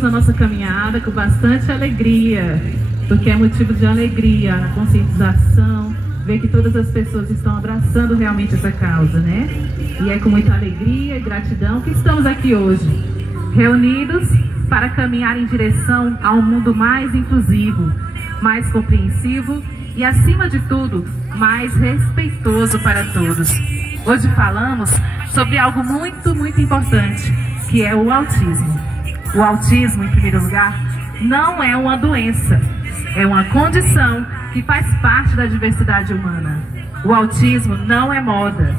Continuamos a nossa caminhada com bastante alegria, porque é motivo de alegria na conscientização, ver que todas as pessoas estão abraçando realmente essa causa, né? E é com muita alegria e gratidão que estamos aqui hoje, reunidos para caminhar em direção a um mundo mais inclusivo, mais compreensivo e, acima de tudo, mais respeitoso para todos. Hoje falamos sobre algo muito, muito importante, que é o autismo. O autismo, em primeiro lugar, não é uma doença, é uma condição que faz parte da diversidade humana. O autismo não é moda.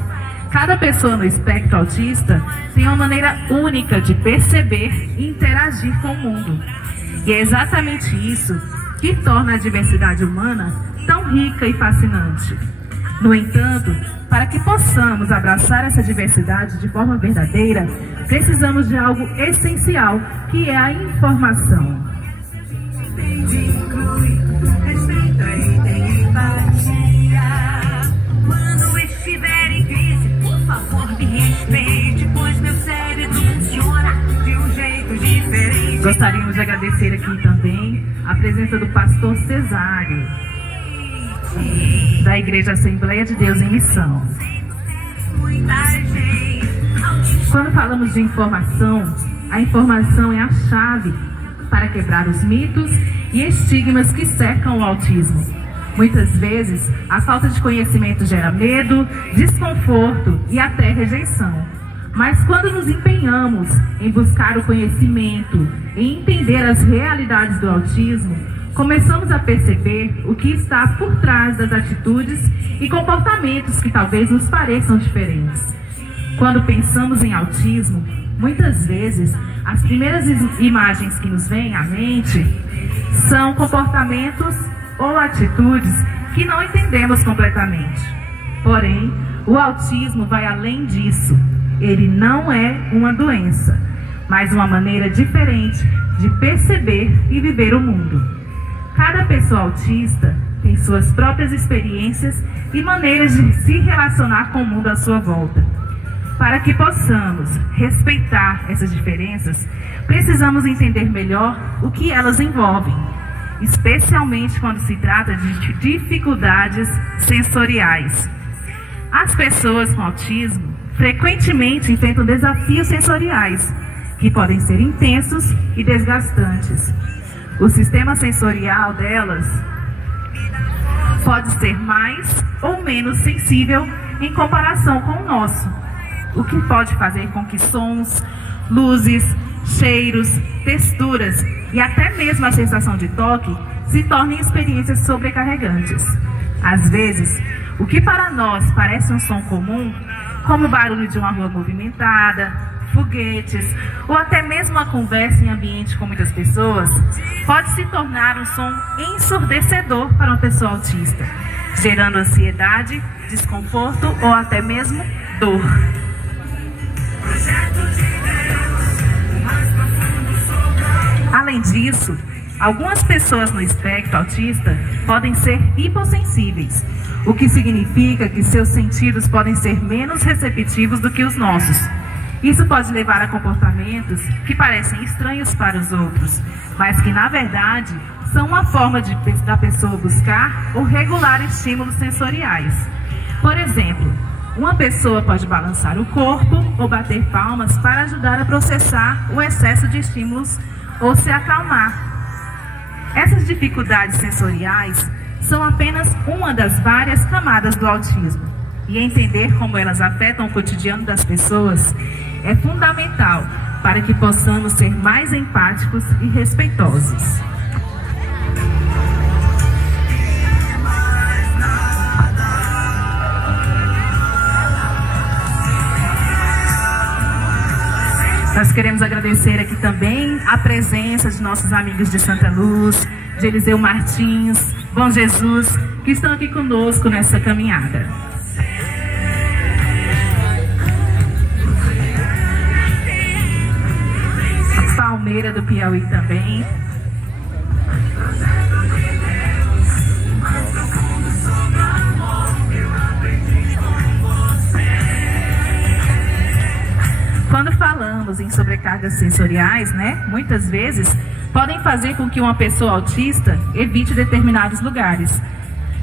Cada pessoa no espectro autista tem uma maneira única de perceber e interagir com o mundo. E é exatamente isso que torna a diversidade humana tão rica e fascinante. No entanto, para que possamos abraçar essa diversidade de forma verdadeira, precisamos de algo essencial, que é a informação. Quando estiver em crise, por favor, me respeite, pois meu cérebro funciona de um jeito diferente. Gostaríamos de agradecer aqui também a presença do pastor Cesário, da Igreja Assembleia de Deus em Missão. Quando falamos de informação, a informação é a chave para quebrar os mitos e estigmas que cercam o autismo. Muitas vezes, a falta de conhecimento gera medo, desconforto e até rejeição. Mas quando nos empenhamos em buscar o conhecimento e entender as realidades do autismo, começamos a perceber o que está por trás das atitudes e comportamentos que talvez nos pareçam diferentes. Quando pensamos em autismo, muitas vezes as primeiras imagens que nos vêm à mente são comportamentos ou atitudes que não entendemos completamente. Porém, o autismo vai além disso. Ele não é uma doença, mas uma maneira diferente de perceber e viver o mundo. Cada pessoa autista tem suas próprias experiências e maneiras de se relacionar com o mundo à sua volta. Para que possamos respeitar essas diferenças, precisamos entender melhor o que elas envolvem, especialmente quando se trata de dificuldades sensoriais. As pessoas com autismo frequentemente enfrentam desafios sensoriais, que podem ser intensos e desgastantes. O sistema sensorial delas pode ser mais ou menos sensível em comparação com o nosso, o que pode fazer com que sons, luzes, cheiros, texturas e até mesmo a sensação de toque se tornem experiências sobrecarregantes. Às vezes, o que para nós parece um som comum, como o barulho de uma rua movimentada, foguetes ou até mesmo uma conversa em ambiente com muitas pessoas, pode se tornar um som ensurdecedor para uma pessoa autista, gerando ansiedade, desconforto ou até mesmo dor. Além disso, algumas pessoas no espectro autista podem ser hipossensíveis, o que significa que seus sentidos podem ser menos receptivos do que os nossos. Isso pode levar a comportamentos que parecem estranhos para os outros, mas que na verdade são uma forma da pessoa buscar ou regular estímulos sensoriais. Por exemplo, uma pessoa pode balançar o corpo ou bater palmas para ajudar a processar o excesso de estímulos ou se acalmar. Essas dificuldades sensoriais são apenas uma das várias camadas do autismo, e entender como elas afetam o cotidiano das pessoas é fundamental para que possamos ser mais empáticos e respeitosos. Nós queremos agradecer aqui também a presença de nossos amigos de Santa Luz, de Eliseu Martins, Bom Jesus, que estão aqui conosco nessa caminhada. Palmeira do Piauí também. Quando falamos falamos em sobrecargas sensoriais, né, muitas vezes podem fazer com que uma pessoa autista evite determinados lugares,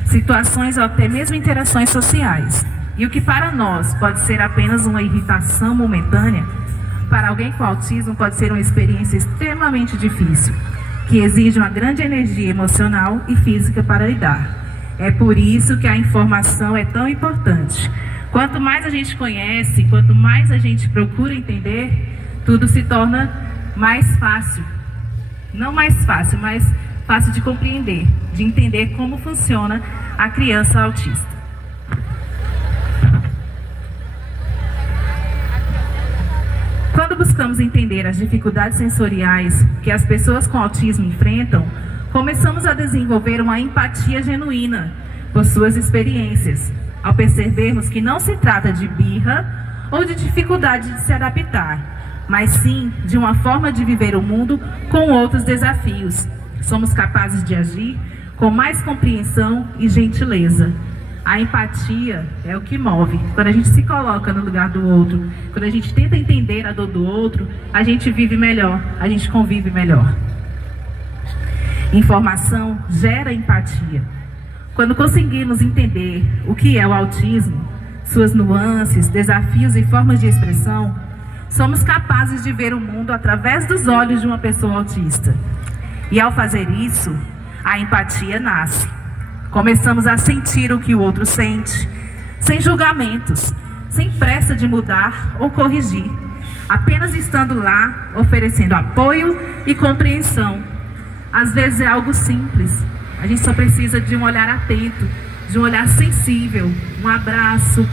situações ou até mesmo interações sociais. E o que para nós pode ser apenas uma irritação momentânea, para alguém com autismo pode ser uma experiência extremamente difícil, que exige uma grande energia emocional e física para lidar. É por isso que a informação é tão importante. Quanto mais a gente conhece, quanto mais a gente procura entender, tudo se torna mais fácil. Não mais fácil, mas fácil de compreender, de entender como funciona a criança autista. Quando buscamos entender as dificuldades sensoriais que as pessoas com autismo enfrentam, começamos a desenvolver uma empatia genuína por suas experiências, ao percebermos que não se trata de birra ou de dificuldade de se adaptar, mas sim de uma forma de viver o mundo com outros desafios. Somos capazes de agir com mais compreensão e gentileza. A empatia é o que move. Quando a gente se coloca no lugar do outro, quando a gente tenta entender a dor do outro, a gente vive melhor, a gente convive melhor. Informação gera empatia. Quando conseguimos entender o que é o autismo, suas nuances, desafios e formas de expressão, somos capazes de ver o mundo através dos olhos de uma pessoa autista. E ao fazer isso, a empatia nasce. Começamos a sentir o que o outro sente, sem julgamentos, sem pressa de mudar ou corrigir, apenas estando lá, oferecendo apoio e compreensão. Às vezes é algo simples, a gente só precisa de um olhar atento, de um olhar sensível, um abraço,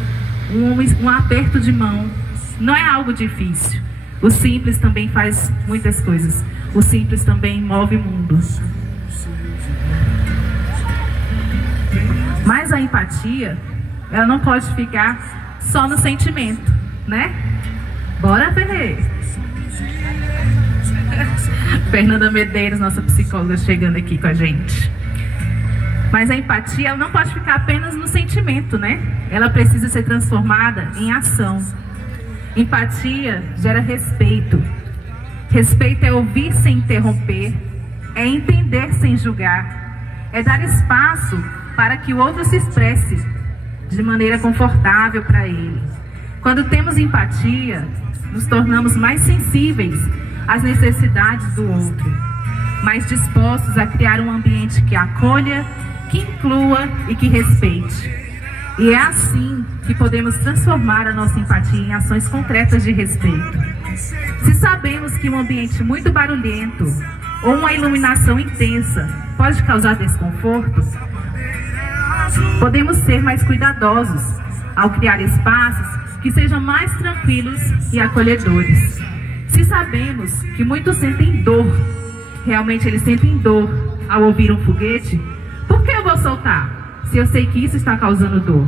um aperto de mão. Não é algo difícil. O simples também faz muitas coisas. O simples também move mundos. Mas a empatia, ela não pode ficar só no sentimento, né? Bora, Ferreira! Fernanda Medeiros, nossa psicóloga, chegando aqui com a gente. Mas a empatia, ela não pode ficar apenas no sentimento, né? Ela precisa ser transformada em ação. Empatia gera respeito. Respeito é ouvir sem interromper, é entender sem julgar, é dar espaço para que o outro se expresse de maneira confortável para ele. Quando temos empatia, nos tornamos mais sensíveis às necessidades do outro, mais dispostos a criar um ambiente que acolha, que inclua e que respeite. E é assim que podemos transformar a nossa empatia em ações concretas de respeito. Se sabemos que um ambiente muito barulhento ou uma iluminação intensa pode causar desconforto, podemos ser mais cuidadosos ao criar espaços que sejam mais tranquilos e acolhedores. Se sabemos que muitos sentem dor, realmente eles sentem dor ao ouvir um foguete, por que eu vou soltar se eu sei que isso está causando dor?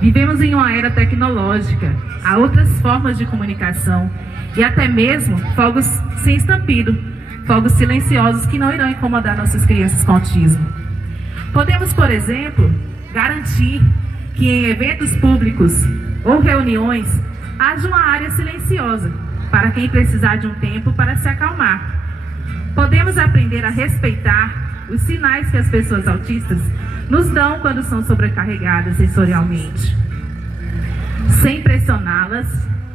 Vivemos em uma era tecnológica, há outras formas de comunicação e até mesmo fogos sem estampido, fogos silenciosos que não irão incomodar nossas crianças com autismo. Podemos, por exemplo, garantir que em eventos públicos ou reuniões haja uma área silenciosa para quem precisar de um tempo para se acalmar. Podemos aprender a respeitar os sinais que as pessoas autistas nos dão quando são sobrecarregadas sensorialmente, sem pressioná-las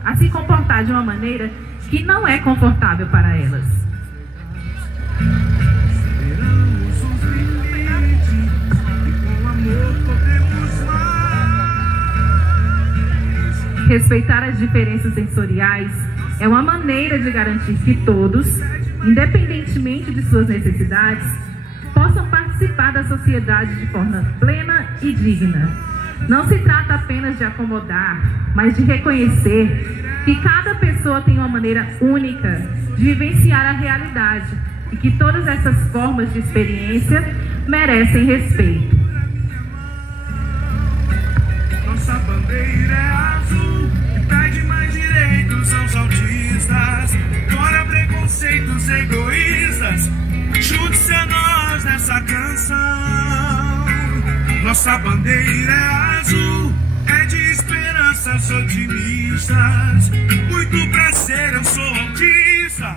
a se comportar de uma maneira que não é confortável para elas. Respeitar as diferenças sensoriais é uma maneira de garantir que todos, independentemente de suas necessidades, possam participar da sociedade de forma plena e digna. Não se trata apenas de acomodar, mas de reconhecer que cada pessoa tem uma maneira única de vivenciar a realidade e que todas essas formas de experiência merecem respeito. Nossa bandeira é azul, que pede mais direitos aos autistas. Fora preconceitos egoístas, junte-se a nós nessa canção. Nossa bandeira é azul, é de esperanças otimistas. Muito prazer, eu sou autista.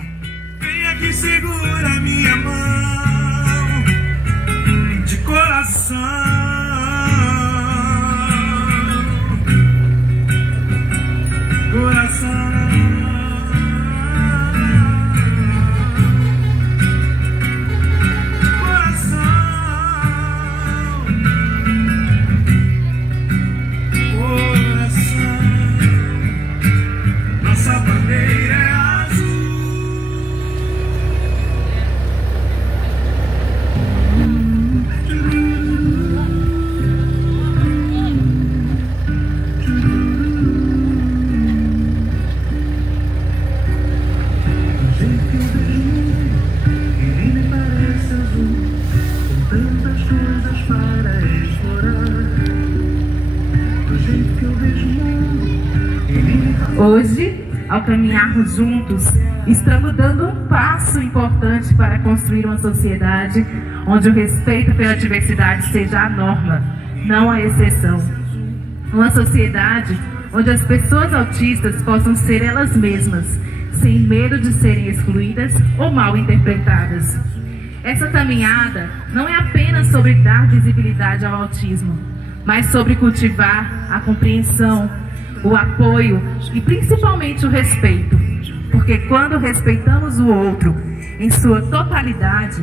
Vem aqui, segura minha mão de coração. Coração. Hoje, ao caminharmos juntos, estamos dando um passo importante para construir uma sociedade onde o respeito pela diversidade seja a norma, não a exceção. Uma sociedade onde as pessoas autistas possam ser elas mesmas, sem medo de serem excluídas ou mal interpretadas. Essa caminhada não é apenas sobre dar visibilidade ao autismo, mas sobre cultivar a compreensão, o apoio e principalmente o respeito. Porque quando respeitamos o outro em sua totalidade,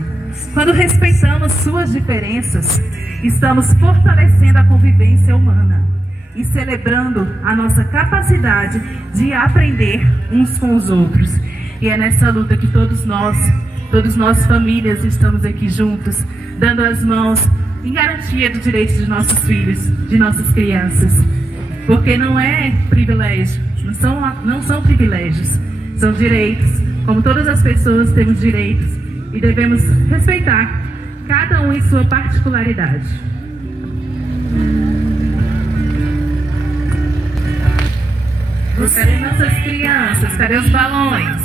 quando respeitamos suas diferenças, estamos fortalecendo a convivência humana e celebrando a nossa capacidade de aprender uns com os outros. E é nessa luta que todos nós famílias, estamos aqui juntos, dando as mãos em garantia do direito de nossos filhos, de nossas crianças. Porque não é privilégio, não são privilégios, são direitos. Como todas as pessoas temos direitos e devemos respeitar cada um em sua particularidade. Cadê nossas crianças? Cadê os balões?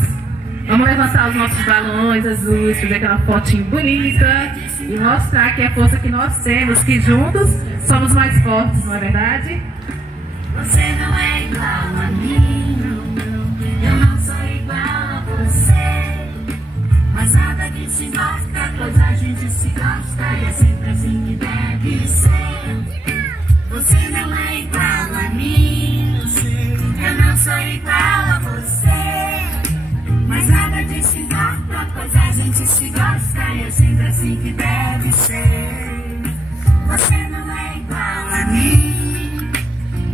Vamos levantar os nossos balões azuis, fazer aquela fotinho bonita e mostrar que é a força que nós temos, que juntos somos mais fortes, não é verdade? Você não é igual a mim, eu não sou igual a você, mas nada disso importa, pois a gente se gosta e é sempre assim que deve ser. Você não é igual a mim, eu não sou igual a você, mas nada disso importa, pois a gente se gosta e é sempre assim que deve ser. Você não é igual a mim,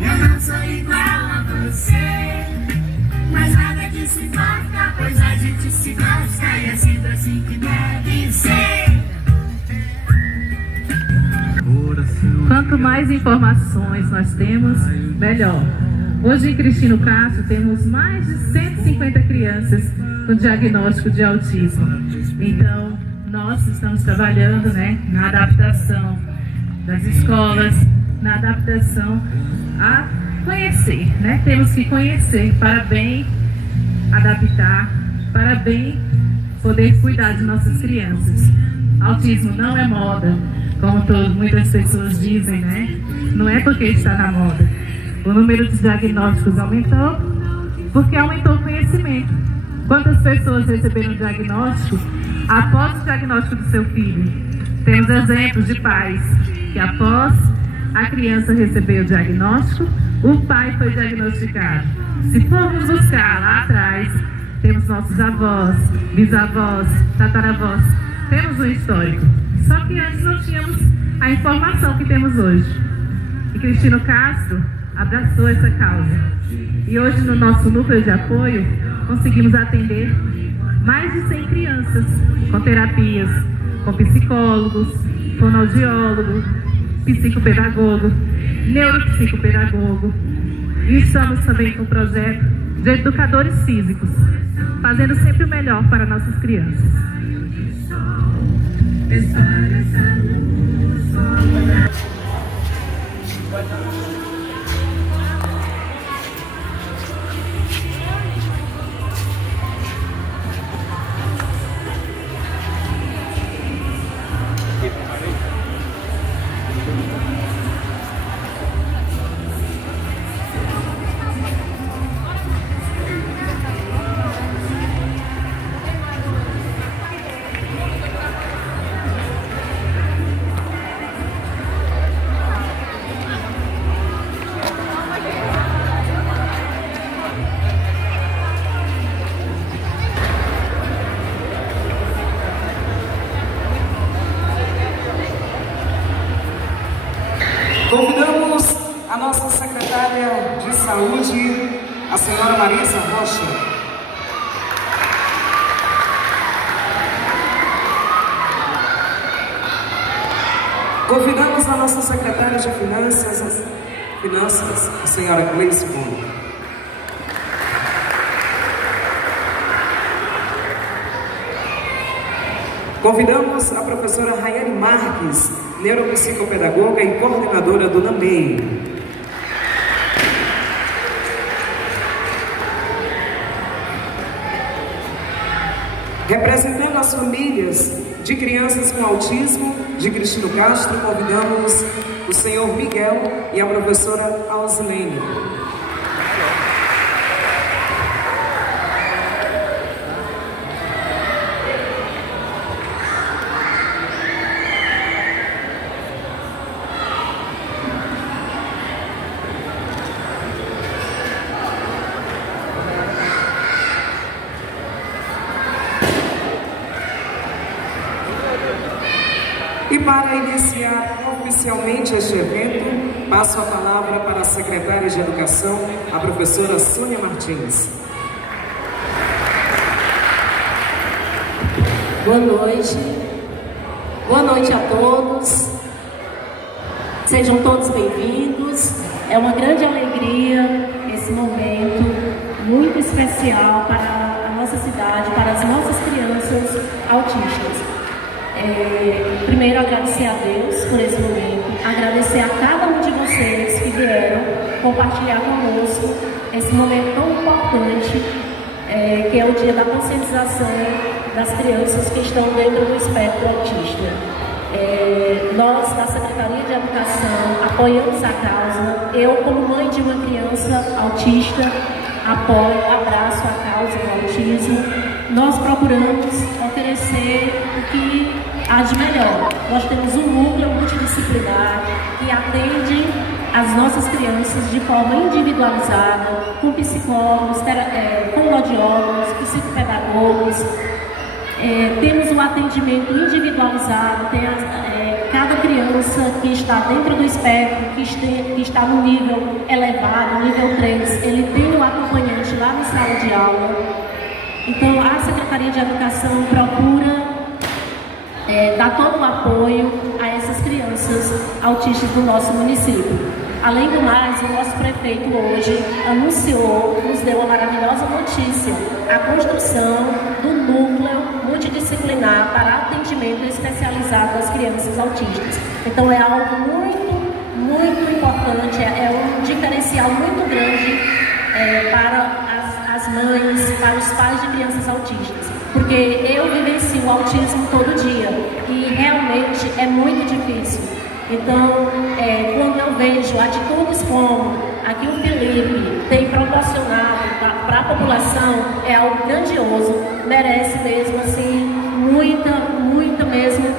eu não sou igual a você, mas nada disso importa, pois a gente se gosta e é sempre assim que deve ser. Quanto mais informações nós temos, melhor. Hoje em Cristino Castro temos mais de 150 crianças com diagnóstico de autismo. Então, nós estamos trabalhando, na adaptação das escolas, na adaptação a conhecer, Temos que conhecer para bem adaptar, para bem poder cuidar de nossas crianças. Autismo não é moda, como muitas pessoas dizem, Não é porque está na moda. O número de diagnósticos aumentou porque aumentou o conhecimento. Quantas pessoas receberam diagnóstico após o diagnóstico do seu filho? Temos exemplos de pais que após a criança receber o diagnóstico, o pai foi diagnosticado. Se formos buscar lá atrás, temos nossos avós, bisavós, tataravós, temos um histórico. Só que antes não tínhamos a informação que temos hoje. E Cristino Castro abraçou essa causa. E hoje no nosso núcleo de apoio, conseguimos atender mais de 100 crianças com terapias, com psicólogos, fonoaudiólogo, psicopedagogo, neuropsicopedagogo. E estamos também com o projeto de educadores físicos, fazendo sempre o melhor para nossas crianças. Convidamos a nossa secretária de saúde, a senhora Marisa Rocha. Convidamos a nossa secretária de Finanças, a senhora Gleice Bono. Convidamos a professora Rayane Marques, neuropsicopedagoga e coordenadora do NAMEI. Representando as famílias de crianças com autismo de Cristino Castro, convidamos o senhor Miguel e a professora Alzilene. E para iniciar oficialmente este evento, passo a palavra para a secretária de Educação, a professora Sônia Martins. Boa noite. Boa noite a todos. Sejam todos bem-vindos. É uma grande alegria esse momento muito especial para a nossa cidade, para as nossas crianças autistas. Primeiro, agradecer a Deus por esse momento, agradecer a cada um de vocês que vieram compartilhar conosco esse momento tão importante, que é o dia da conscientização das crianças que estão dentro do espectro autista. Nós, da Secretaria de Educação, apoiamos a causa. Eu, como mãe de uma criança autista, apoio, abraço a causa do autismo. Nós procuramos oferecer o que há de melhor. Nós temos um núcleo multidisciplinar que atende as nossas crianças de forma individualizada, com psicólogos, fonoaudiólogos, psicopedagogos. Temos um atendimento individualizado, cada criança que está dentro do espectro, que está no nível elevado, nível 3, ele tem um acompanhante lá na sala de aula. Então, a Secretaria de Educação procura dar todo o apoio a essas crianças autistas do nosso município. Além do mais, o nosso prefeito hoje anunciou, nos deu uma maravilhosa notícia, a construção do núcleo multidisciplinar para atendimento especializado das crianças autistas. Então, é algo muito importante, é um diferencial muito grande para as mães, para os pais de crianças autistas, porque eu vivencio o autismo todo dia e realmente é muito difícil. Então, quando eu vejo atitudes como a que o Felipe tem proporcionado para a população, é algo grandioso, merece mesmo assim muita mesmo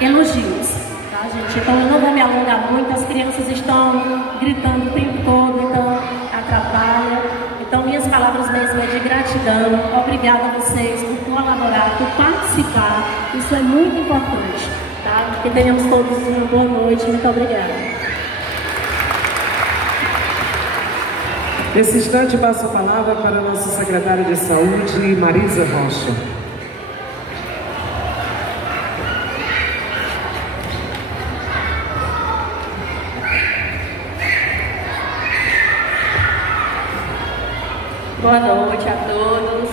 elogios, tá, gente? Então eu não vou me alongar muito, as crianças estão gritando o tempo todo, então atrapalha. Então minhas palavras mesmo é de gratidão, obrigada a vocês por colaborar, por participar, isso é muito importante, tá? Que tenhamos todos uma boa noite, muito obrigada. Nesse instante, passo a palavra para a nossa secretária de Saúde, Marisa Rocha. Boa noite a todos.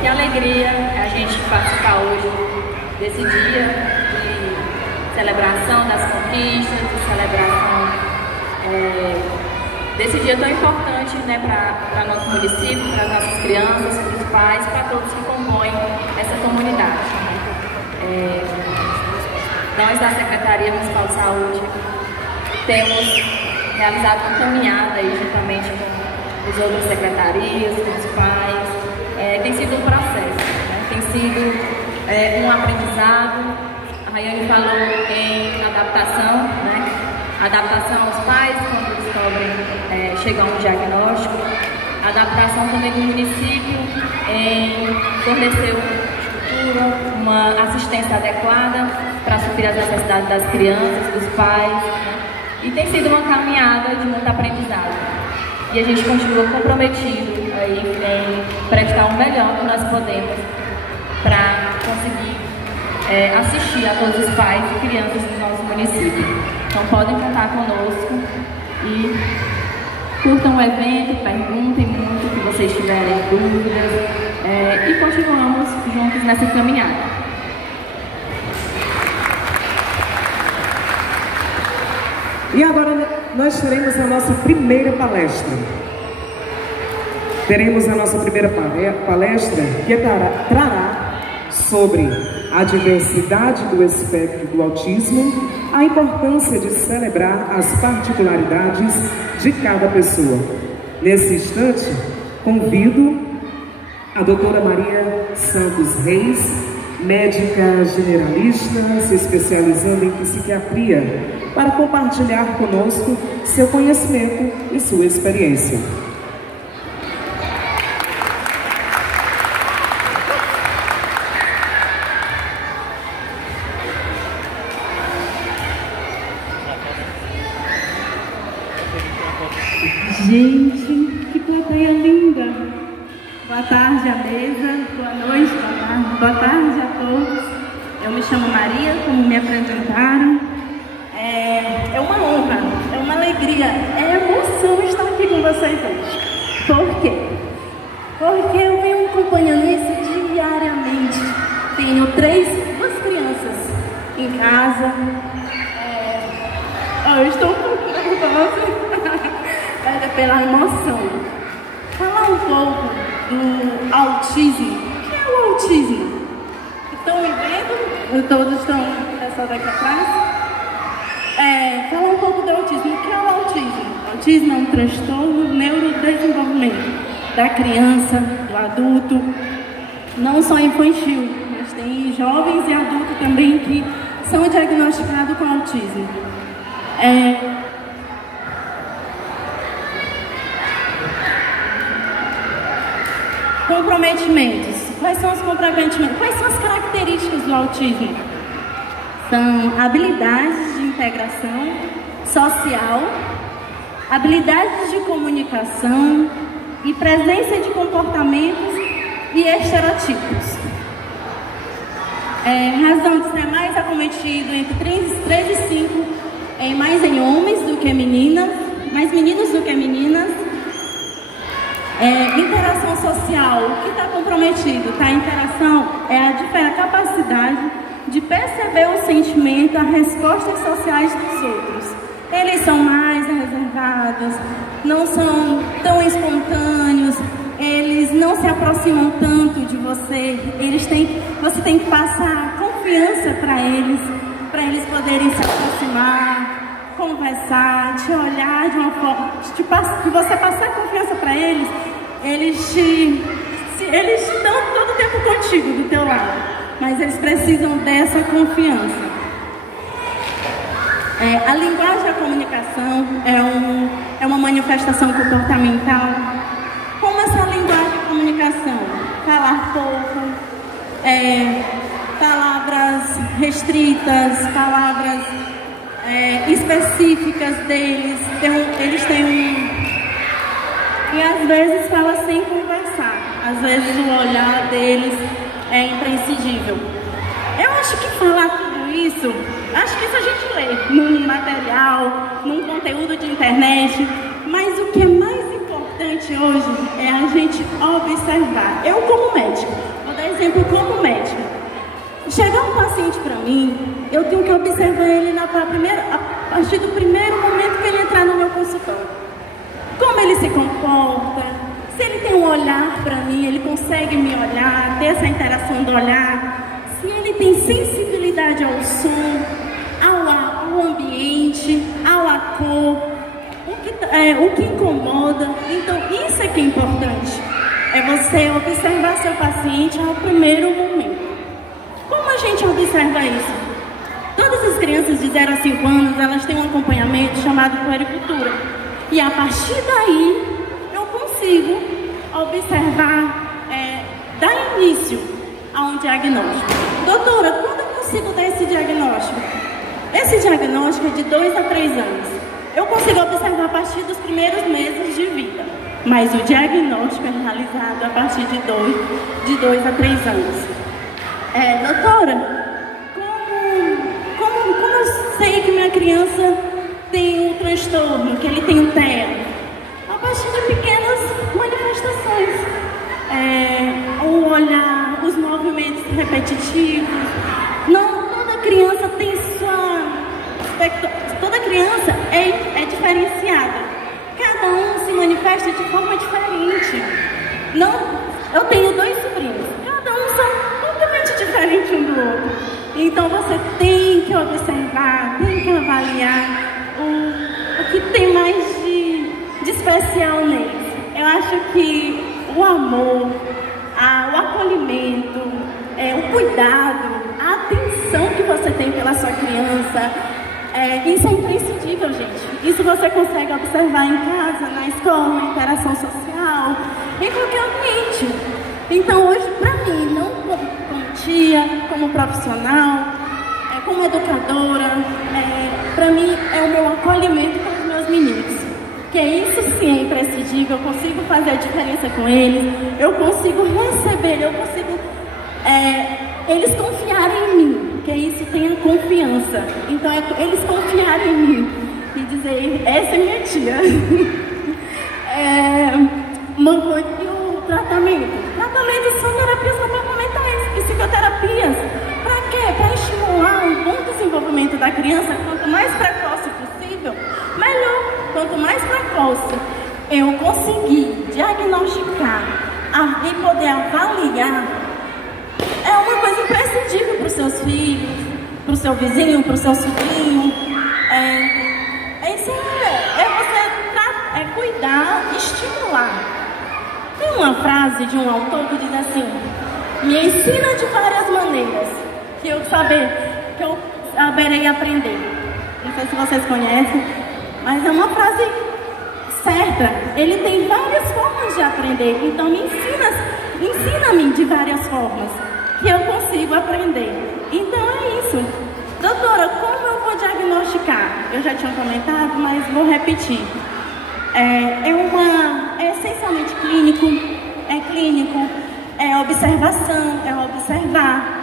Que alegria a gente participar hoje desse dia de celebração das conquistas, de celebração desse dia tão importante, né, para nosso município, para nossas crianças, para os pais, para todos que compõem essa comunidade. Nós da Secretaria Municipal de Saúde temos realizado uma caminhada aí juntamente com as outras secretarias, com os pais. Tem sido um processo, né? Tem sido um aprendizado. A Rayane falou em adaptação, né? Adaptação aos pais quando descobrem, chega a um diagnóstico. Adaptação também do município em fornecer uma assistência adequada para suprir as necessidades das crianças, dos pais. E tem sido uma caminhada de muito aprendizado. E a gente continua comprometido aí em prestar o melhor que nós podemos para conseguir assistir a todos os pais e crianças do nosso município. Então podem contar conosco e curtam o evento, perguntem muito o que vocês tiverem dúvidas e continuamos juntos nessa caminhada. E agora nós teremos a nossa primeira palestra. Teremos a nossa primeira palestra que trará sobre a diversidade do espectro do autismo, a importância de celebrar as particularidades de cada pessoa. Nesse instante, convido a doutora Maria Santos Reis, médica generalista, se especializando em psiquiatria, para compartilhar conosco seu conhecimento e sua experiência. Gente, que plateia linda! Boa tarde à mesa, boa noite, boa tarde a todos. Eu me chamo Maria, como me apresentaram. É uma honra, é uma alegria, é emoção estar aqui com vocês hoje. Por quê? Porque eu venho acompanhando isso diariamente. Tenho duas crianças em casa. Eu estou um pouco nervosa pela emoção. Falar um pouco do autismo. O que é o autismo? Estão me vendo? Todos estão essa daqui atrás? Falar um pouco do autismo. O que é o autismo? O autismo é um transtorno neurodesenvolvimento da criança, do adulto, não só infantil, mas tem jovens e adultos também que são diagnosticados com autismo. Comprometimentos. Quais são os comprometimentos? Quais são as características do autismo? São habilidades de integração social, habilidades de comunicação e presença de comportamentos e estereotipos. Razão de ser mais acometido entre 3 e 5 mais em homens do que meninas, mais meninos do que meninas. Interação social, o que está comprometido? A interação é a capacidade de perceber o sentimento, as respostas sociais dos outros. Eles são mais reservados, não são tão espontâneos, eles não se aproximam tanto de você. Você tem que passar confiança para eles poderem se aproximar, conversar, te olhar de uma forma, de você passar confiança para eles, eles estão todo o tempo contigo, do teu lado, mas eles precisam dessa confiança. A linguagem da comunicação é uma manifestação comportamental. Como essa linguagem de comunicação? Falar pouco, palavras restritas, palavras específicas deles. Eles têm e às vezes fala sem conversar. Às vezes o olhar deles é imprescindível. Eu acho que falar tudo isso, acho que isso a gente lê num material, num conteúdo de internet, mas o que é mais importante hoje é a gente observar. Eu como médico, vou dar exemplo como médico. Chegar um paciente para mim, eu tenho que observar ele a partir do primeiro momento que ele entrar no meu consultório. Como ele se comporta, se ele tem um olhar para mim, ele consegue me olhar, ter essa interação do olhar, se ele tem sensibilidade ao som, ao ambiente, à cor, o que incomoda. Então isso é que é importante, é você observar seu paciente ao primeiro momento. Como a gente observa isso? Todas as crianças de 0 a 5 anos, elas têm um acompanhamento chamado puericultura. E a partir daí, eu consigo observar, dar início a um diagnóstico. Doutora, quando eu consigo dar esse diagnóstico? Esse diagnóstico é de 2 a 3 anos. Eu consigo observar a partir dos primeiros meses de vida, mas o diagnóstico é realizado a partir de 2 a 3 anos. Doutora, como eu sei que minha criança tem um transtorno, que ele tem um TEA? A partir de pequenas manifestações. O olhar, os movimentos repetitivos. Não, toda criança tem sua... Toda criança é diferenciada. Cada um se manifesta de forma diferente. Não, eu tenho 2 sobrinhos. Cada um são totalmente diferentes um do outro. Então você tem que observar, tem que avaliar o que tem mais de especial neles. Eu acho que o amor, o acolhimento, o cuidado, a atenção que você tem pela sua criança, isso é imprescindível, gente. Isso você consegue observar em casa, na escola, na interação social, em qualquer ambiente. Então hoje, para mim, não como tia, como profissional, como educadora, para mim é o meu acolhimento com os meus meninos. Que isso sim é imprescindível, eu consigo fazer a diferença com eles, eu consigo receber, eu consigo eles confiarem em mim, que isso tenha confiança. Então eles confiarem em mim e dizer, essa é minha tia. E o tratamento são terapias comportamentais, psicoterapias. Para quê? Para estimular um bom desenvolvimento da criança, quanto mais precoce possível, melhor. Quanto mais precoce eu conseguir diagnosticar e poder avaliar, é uma coisa imprescindível para os seus filhos, para o seu vizinho, para o seu sobrinho. Isso é cuidar, estimular. Tem uma frase de um autor que diz assim: me ensina de várias maneiras que eu saberei aprender. Não sei se vocês conhecem, mas é uma frase certa. Ele tem várias formas de aprender. Então ensina-me de várias formas que eu consigo aprender. Então é isso. Doutora, como eu vou diagnosticar? Eu já tinha comentado, mas vou repetir. É essencialmente clínico, é observação, é observar.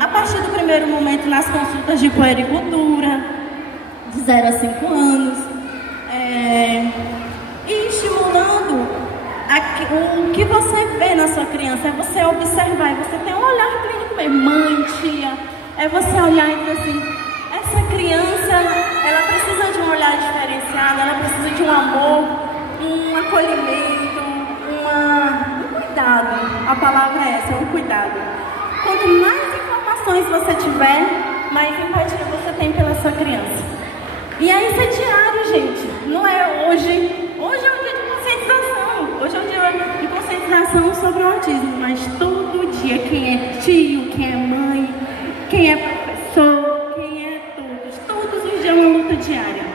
A partir do primeiro momento nas consultas de puericultura, de 0 a 5 anos, e estimulando o que você vê na sua criança, é você observar, é você ter um olhar clínico mesmo, mãe, tia, é você olhar e dizer assim, essa criança, ela precisa de um olhar diferenciado, ela precisa de um amor, um acolhimento, um cuidado. A palavra é essa, é um cuidado. Quanto mais informações você tiver, mais empatia você tem pela sua criança. E aí isso é diário, gente. Não é hoje. Hoje é um dia de conscientização. Hoje é um dia de conscientização sobre o autismo. Mas todo dia, quem é tio, quem é mãe, quem é professor, quem é todos os dias é uma luta diária.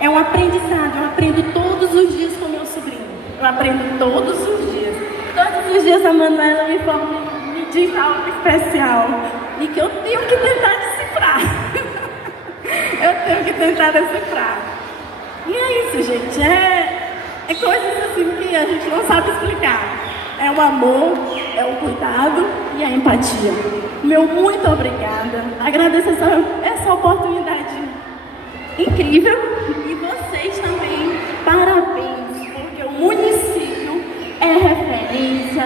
É um aprendizado. Eu aprendo todos os dias com meu sobrinho. Eu aprendo todos os dias. Todos os dias a Manuela me diz algo especial. E que eu tenho que tentar decifrar. Eu tenho que tentar decifrar. E é isso, gente. É coisas assim que a gente não sabe explicar. É o amor, é o cuidado e a empatia. Meu muito obrigada. Agradeço essa oportunidade incrível. E vocês também, parabéns. Porque o município é referência.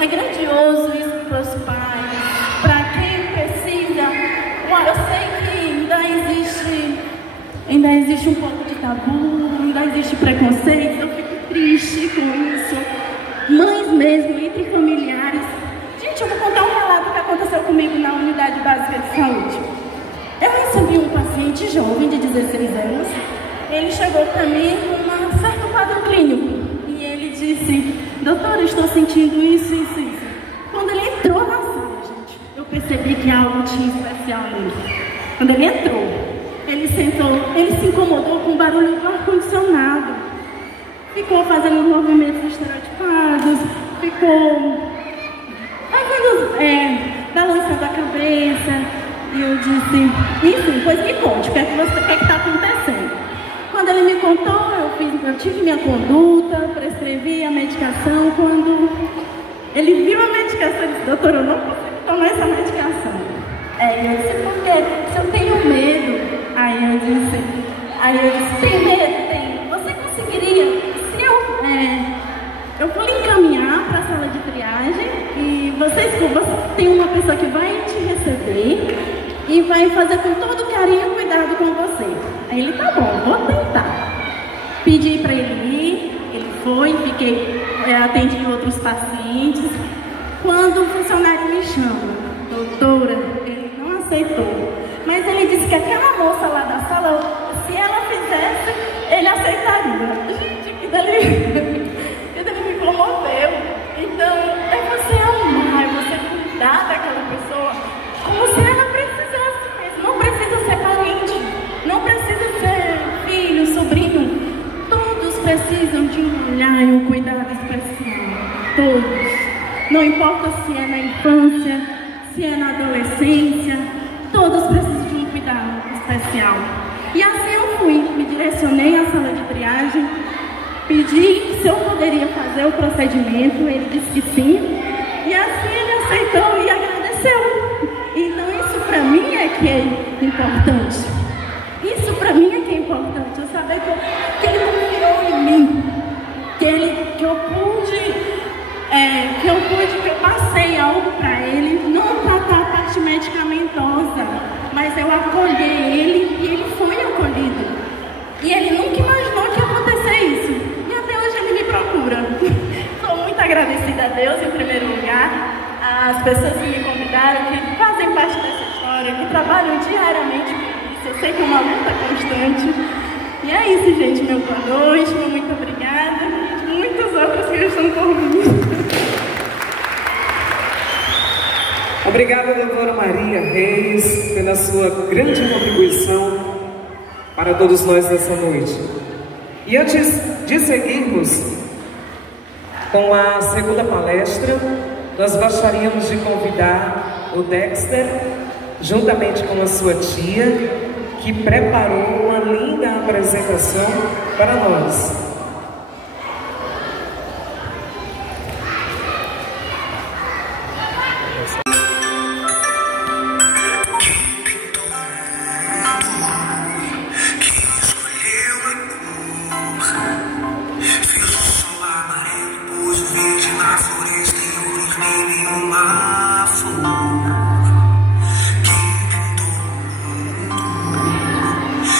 É grandioso isso para os pais. Para quem precisa. Eu sei que ainda existe um pouco de tabu, ainda existe preconceito, eu fico triste com isso. Mães mesmo, entre familiares. Gente, eu vou contar um relato que aconteceu comigo na unidade básica de saúde. Eu recebi um paciente jovem de 16 anos. Ele chegou para mim com um certo quadro clínico. E ele disse, doutora, estou sentindo isso, isso, isso. Quando ele entrou na sala, gente, eu percebi que algo tinha especial nele. Quando ele entrou, ele sentou, ele se incomodou com o barulho do ar-condicionado. Ficou fazendo movimentos estereotipados, ficou fazendo balançando a cabeça. E eu disse, enfim, pois me conte, o que é que está acontecendo? Quando ele me contou, eu tive minha conduta, prescrevi a medicação. Quando ele viu a medicação, ele disse, doutora, eu não consigo tomar essa medicação. Eu disse, por quê? Eu tenho medo. Aí eu disse, tem medo? Tem. Você conseguiria, se eu vou lhe encaminhar para a sala de triagem e você tem uma pessoa que vai te receber e vai fazer com todo carinho e cuidado com você. Aí ele, tá bom, vou tentar. Pedi para ele ir, ele foi, atendi outros pacientes. Quando o funcionário me chama, doutora, ele não aceitou. Mas ele disse que aquela moça lá da sala, se ela fizesse, ele aceitaria. Gente, que ele me comoveu. Então, é você amar, é você cuidar daquela pessoa como se ela precisasse mesmo. Não precisa ser parente, não precisa ser filho, sobrinho. Todos precisam de um olhar e um cuidado especial. Todos. Não importa se é na infância, se é na adolescência, todos precisam de um cuidado especial. E assim eu fui, me direcionei à sala de triagem, pedi se eu poderia fazer o procedimento, ele disse que sim, e assim ele aceitou e agradeceu. Então isso para mim é que é importante. Isso para mim é que é importante, eu saber que ele confiou em mim, que eu passei algo para ele, não tratar a parte medicamentosa, mas eu acolhi ele e ele foi acolhido. E ele nunca imaginou que ia acontecer isso. E até hoje ele me procura. Sou muito agradecida a Deus, em primeiro lugar, às pessoas que me convidaram, que fazem parte dessa história, que trabalham diariamente com isso. Eu sei que é uma luta constante. E é isso, gente. Meu boa noite, meu muito obrigada. E muitos outros que estão por mim. Obrigada, doutora Maria Reis, pela sua grande contribuição para todos nós nessa noite. E antes de seguirmos com a segunda palestra, nós gostaríamos de convidar o Dexter, juntamente com a sua tia, que preparou uma linda apresentação para nós.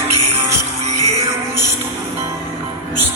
Que escolheu os tons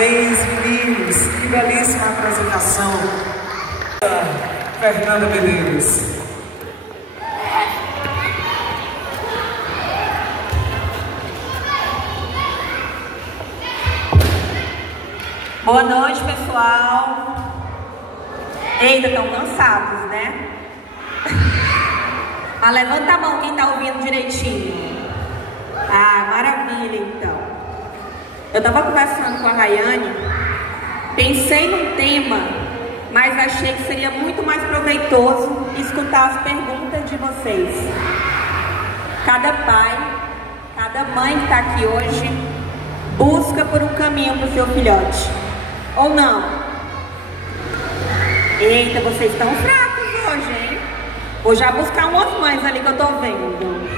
Parabéns, meninos. Que belíssima apresentação. Fernanda Medeiros. Boa noite, pessoal. Eita, estão cansados, né? Mas levanta a mão quem está ouvindo direitinho. Ah, maravilha, então. Eu estava conversando com a Rayane, pensei num tema, mas achei que seria muito mais proveitoso escutar as perguntas de vocês. Cada pai, cada mãe que está aqui hoje, busca por um caminho para o seu filhote. Ou não? Eita, vocês estão fracos hoje, hein? Vou já buscar umas mães ali que eu tô vendo.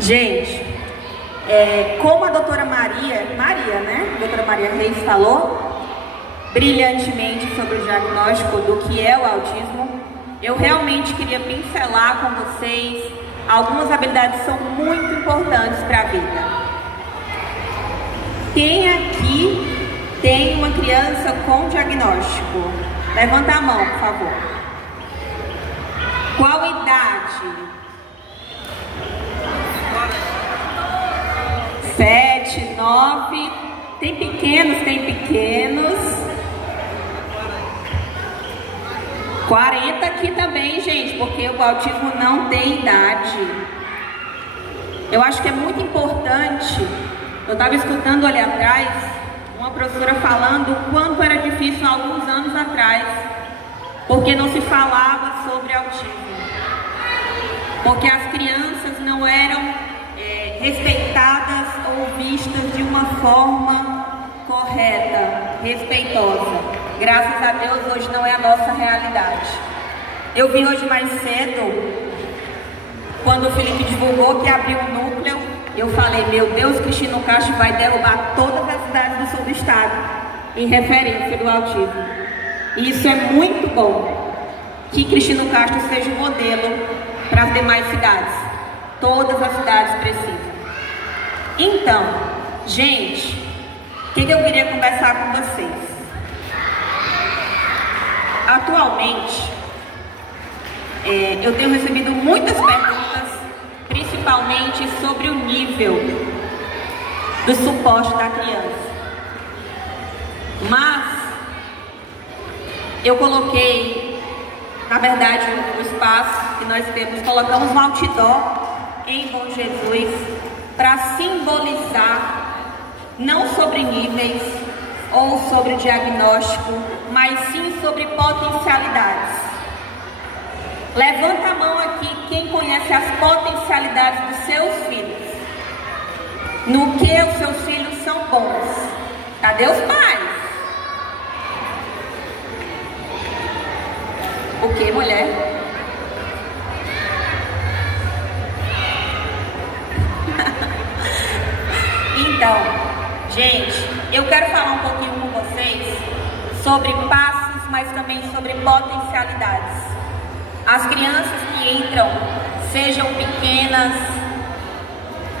Gente, como a doutora Maria, né? A doutora Maria Reis falou brilhantemente sobre o diagnóstico do que é o autismo, eu realmente queria pincelar com vocês algumas habilidades que são muito importantes para a vida. Quem aqui tem uma criança com diagnóstico? Levanta a mão, por favor. Qual idade? 7, 9. Tem pequenos, tem pequenos. 40 aqui também, gente, porque o autismo não tem idade. Eu acho que é muito importante. Eu estava escutando ali atrás uma professora falando o quanto era difícil há alguns anos atrás, porque não se falava sobre autismo, porque as crianças não eram respeitadas ou vistas de uma forma correta, respeitosa. Graças a Deus hoje não é a nossa realidade. Eu vi hoje mais cedo, quando o Felipe divulgou que abriu um núcleo, eu falei, meu Deus, Cristino Castro vai derrubar todas as cidades do sul do estado em referência do autismo. E isso é muito bom, que Cristino Castro seja um modelo para as demais cidades. Todas as cidades precisam. Então, gente, o que eu queria conversar com vocês? Atualmente, eu tenho recebido muitas perguntas, principalmente sobre o nível do suporte da criança. Mas eu coloquei, na verdade, o espaço que nós temos, colocamos um outdoor em Bom Jesus para simbolizar não sobre níveis ou sobre diagnóstico, mas sim sobre potencialidades. Levanta a mão aqui quem conhece as potencialidades dos seus filhos. No que os seus filhos são bons. Cadê os pais? O que, mulher? Então, gente, eu quero falar um pouquinho com vocês sobre passos, mas também sobre potencialidades. As crianças que entram, sejam pequenas,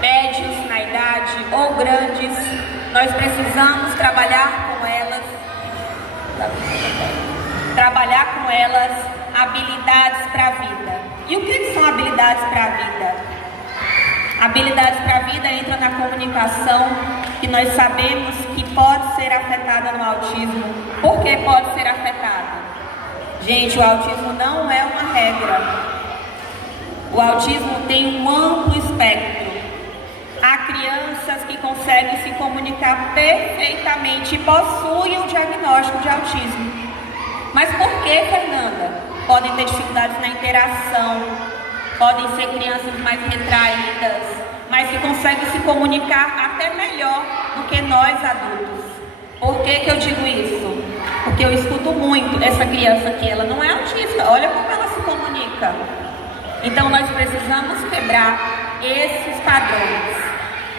médios na idade ou grandes, nós precisamos trabalhar com elas habilidades para a vida. E o que são habilidades para a vida? Habilidades para a vida entra na comunicação, que nós sabemos que pode ser afetada no autismo. Por que pode ser afetada? Gente, o autismo não é uma regra. O autismo tem um amplo espectro. Há crianças que conseguem se comunicar perfeitamente e possuem o diagnóstico de autismo. Mas por que, Fernanda? Podem ter dificuldades na interação, podem ser crianças mais retraídas, mas que conseguem se comunicar até melhor do que nós adultos. Por que eu digo isso? Porque eu escuto muito essa criança aqui, ela não é autista, olha como ela se comunica. Então nós precisamos quebrar esses padrões,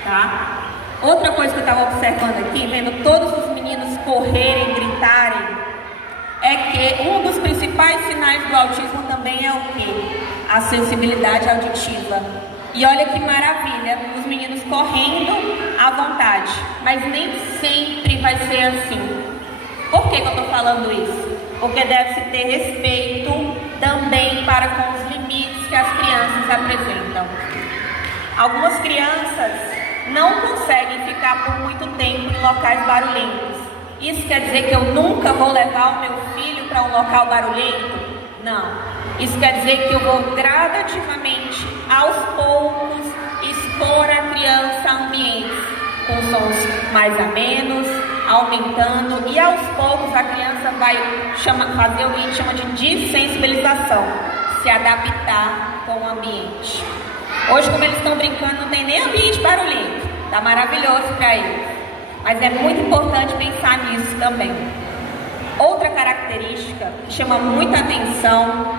tá? Outra coisa que eu estava observando aqui, vendo todos os meninos correrem, gritarem, é que um dos principais sinais do autismo também é o quê? A sensibilidade auditiva. E olha que maravilha, os meninos correndo à vontade, mas nem sempre vai ser assim. Por que eu estou falando isso? Porque deve-se ter respeito também para com os limites que as crianças apresentam. Algumas crianças não conseguem ficar por muito tempo em locais barulhentos. Isso quer dizer que eu nunca vou levar o meu filho para um local barulhento? Não. Isso quer dizer que eu vou gradativamente, aos poucos, expor a criança a ambientes com sons mais amenos, aumentando, e aos poucos a criança vai fazer o que a gente chama de desensibilização, se adaptar com o ambiente. Hoje, como eles estão brincando, não tem nem ambiente barulhento, tá maravilhoso para eles, mas é muito importante pensar nisso também. Outra característica que chama muita atenção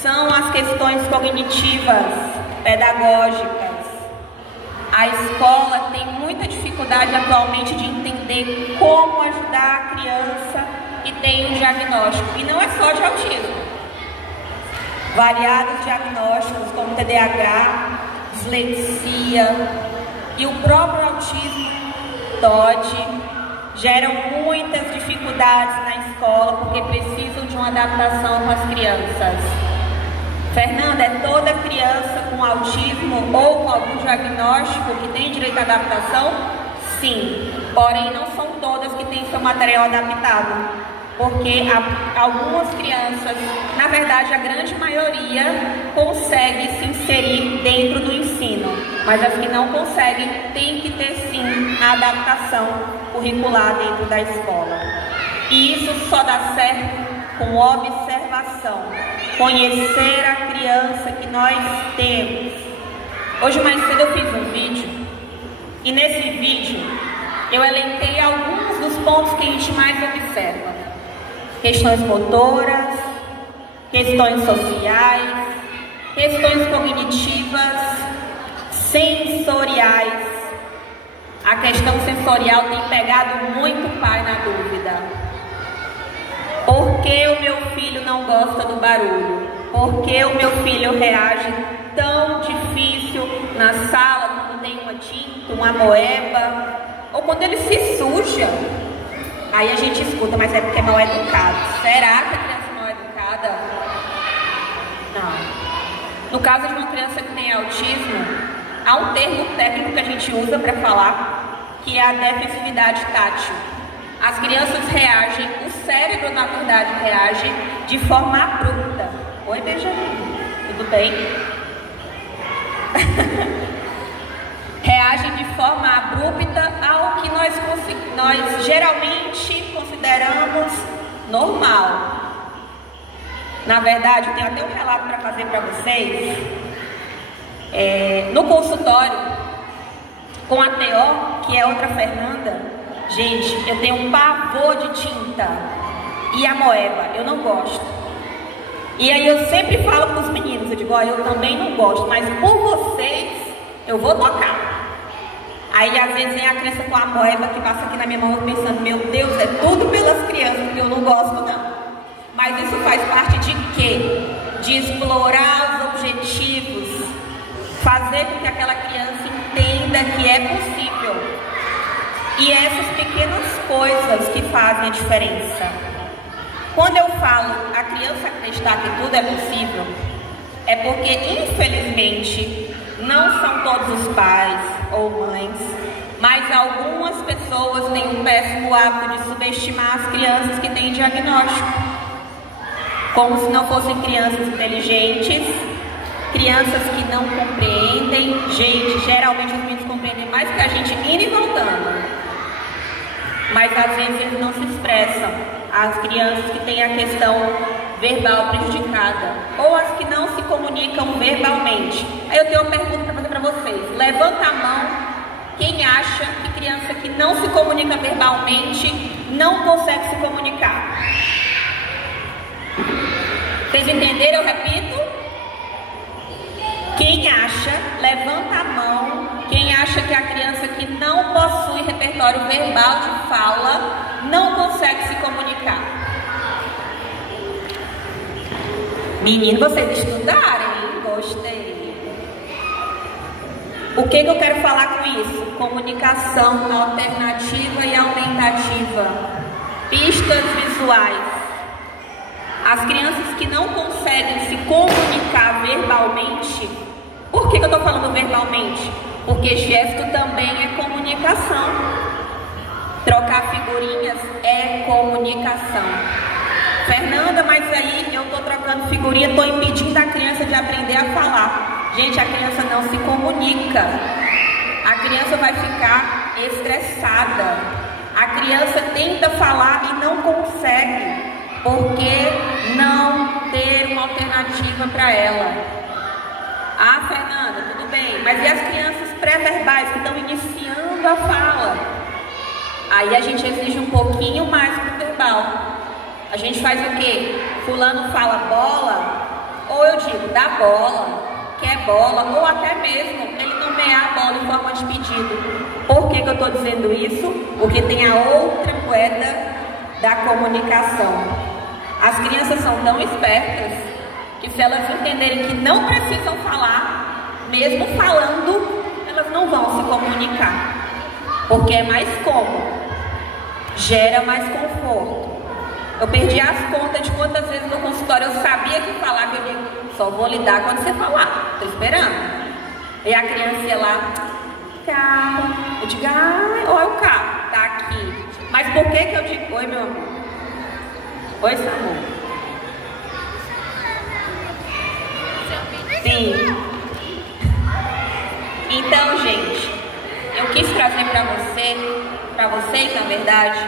são as questões cognitivas, pedagógicas. A escola tem muita dificuldade atualmente de entender como ajudar a criança que tem um diagnóstico. E não é só de autismo. Variados diagnósticos como TDAH, dislexia e o próprio autismo, TOD, geram muitas dificuldades na escola porque precisam de uma adaptação com as crianças. Fernanda, é toda criança com autismo ou com algum diagnóstico que tem direito à adaptação? Sim, porém não são todas que têm seu material adaptado, porque algumas crianças, na verdade a grande maioria, consegue se inserir dentro do ensino, mas as que não conseguem têm que ter sim a adaptação curricular dentro da escola. E isso só dá certo com observação, conhecer a criança que nós temos. Hoje mais cedo eu fiz um vídeo e nesse vídeo eu elenquei alguns dos pontos que a gente mais observa: questões motoras, questões sociais, questões cognitivas, sensoriais. A questão sensorial tem pegado muito pai na dúvida. Por que o meu filho não gosta do barulho? Por que o meu filho reage tão difícil na sala quando tem uma tinta, uma moeba, ou quando ele se suja? Aí a gente escuta, mas é porque é mal educado. Será que a criança é mal educada? Não. No caso de uma criança que tem autismo, há um termo técnico que a gente usa para falar, que é a defensividade tátil. As crianças reagem, o cérebro na verdade reage de forma abrupta. Oi, Benjamin, tudo bem? Reagem de forma abrupta ao que nós geralmente consideramos normal. Na verdade, eu tenho até um relato para fazer para vocês. No consultório, com a TO, que é outra Fernanda, gente, eu tenho um pavor de tinta e a moeba, eu não gosto. E aí eu sempre falo para os meninos, eu digo, eu também não gosto, mas por vocês eu vou tocar. Aí às vezes vem a criança com a moeba que passa aqui na minha mão pensando, meu Deus, é tudo pelas crianças, porque eu não gosto não. Mas isso faz parte de quê? De explorar os objetivos, fazer com que aquela criança entenda que é possível. E essas pequenas coisas que fazem a diferença. Quando eu falo a criança acreditar que tudo é possível, é porque, infelizmente, não são todos os pais ou mães, mas algumas pessoas têm um péssimo hábito de subestimar as crianças que têm diagnóstico, como se não fossem crianças inteligentes, crianças que não compreendem. Gente, geralmente os meninos compreendem mais que a gente indo e voltando, mas às vezes eles não se expressam. As crianças que têm a questão verbal prejudicada, ou as que não se comunicam verbalmente. Aí eu tenho uma pergunta para fazer para vocês. Levanta a mão quem acha que criança que não se comunica verbalmente não consegue se comunicar. Vocês entenderam? Eu repito. Quem acha, levanta a mão, quem acha que a criança que não possui repertório verbal de fala não consegue se comunicar. Menino, vocês estudaram, hein? Gostei. O que eu quero falar com isso? Comunicação alternativa e aumentativa. Pistas visuais. As crianças que não conseguem se comunicar verbalmente. Por que eu estou falando verbalmente? Porque gesto também é comunicação. Trocar figurinhas é comunicação. Fernanda, mas aí eu estou trocando figurinha, estou impedindo a criança de aprender a falar. Gente, a criança não se comunica. A criança vai ficar estressada. A criança tenta falar e não consegue. Porque não ter uma alternativa para ela. Ah, Fernanda, tudo bem. Mas e as crianças pré-verbais que estão iniciando a fala? Aí a gente exige um pouquinho mais pro verbal. A gente faz o quê? Fulano fala bola, ou eu digo dá bola, quer bola, ou até mesmo ele nomear a bola em forma de pedido. Por que eu estou dizendo isso? Porque tem a outra moeda da comunicação. As crianças são tão espertas que se elas entenderem que não precisam falar, mesmo falando, elas não vão se comunicar. Porque é mais cômodo, gera mais conforto. Eu perdi as contas de quantas vezes no consultório eu sabia que falava, eu digo, só vou lidar quando você falar, tô esperando. E a criança ia lá, calma, eu digo, olha o carro, tá aqui. Mas por que eu digo, oi meu amor? Oi, Samu. Sim. Então, gente, eu quis trazer para vocês, na verdade,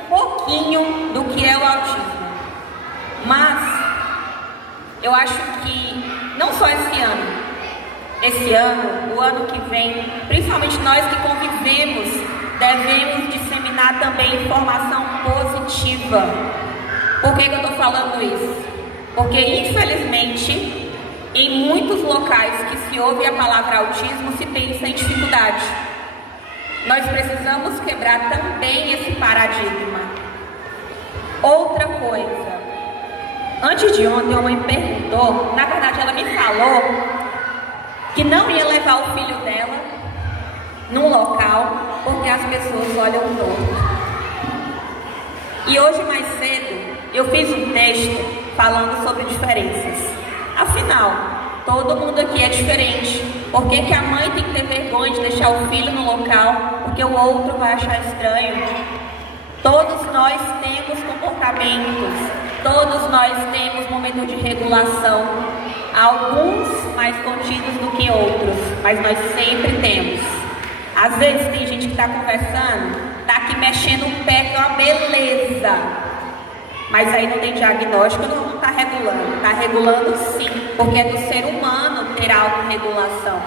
um pouquinho do que é o autismo. Mas eu acho que não só esse ano, o ano que vem, principalmente nós que convivemos, devemos disseminar também informação positiva. Por que eu estou falando isso? Porque, infelizmente, em muitos locais que se ouve a palavra autismo, se pensa em dificuldade. Nós precisamos quebrar também esse paradigma. Outra coisa. Antes de ontem, uma mãe perguntou, na verdade ela me falou, que não ia levar o filho dela num local porque as pessoas olham torto. E hoje mais cedo, eu fiz um texto falando sobre diferenças. Afinal, todo mundo aqui é diferente. Por que a mãe tem que ter vergonha de deixar o filho no local? Porque o outro vai achar estranho. Todos nós temos comportamentos. Todos nós temos momentos de regulação. Alguns mais contidos do que outros. Mas nós sempre temos. Às vezes tem gente que está conversando, está aqui mexendo o pé, que é uma beleza. Mas aí não tem diagnóstico, não está regulando. Está regulando sim, porque é do ser humano ter autorregulação.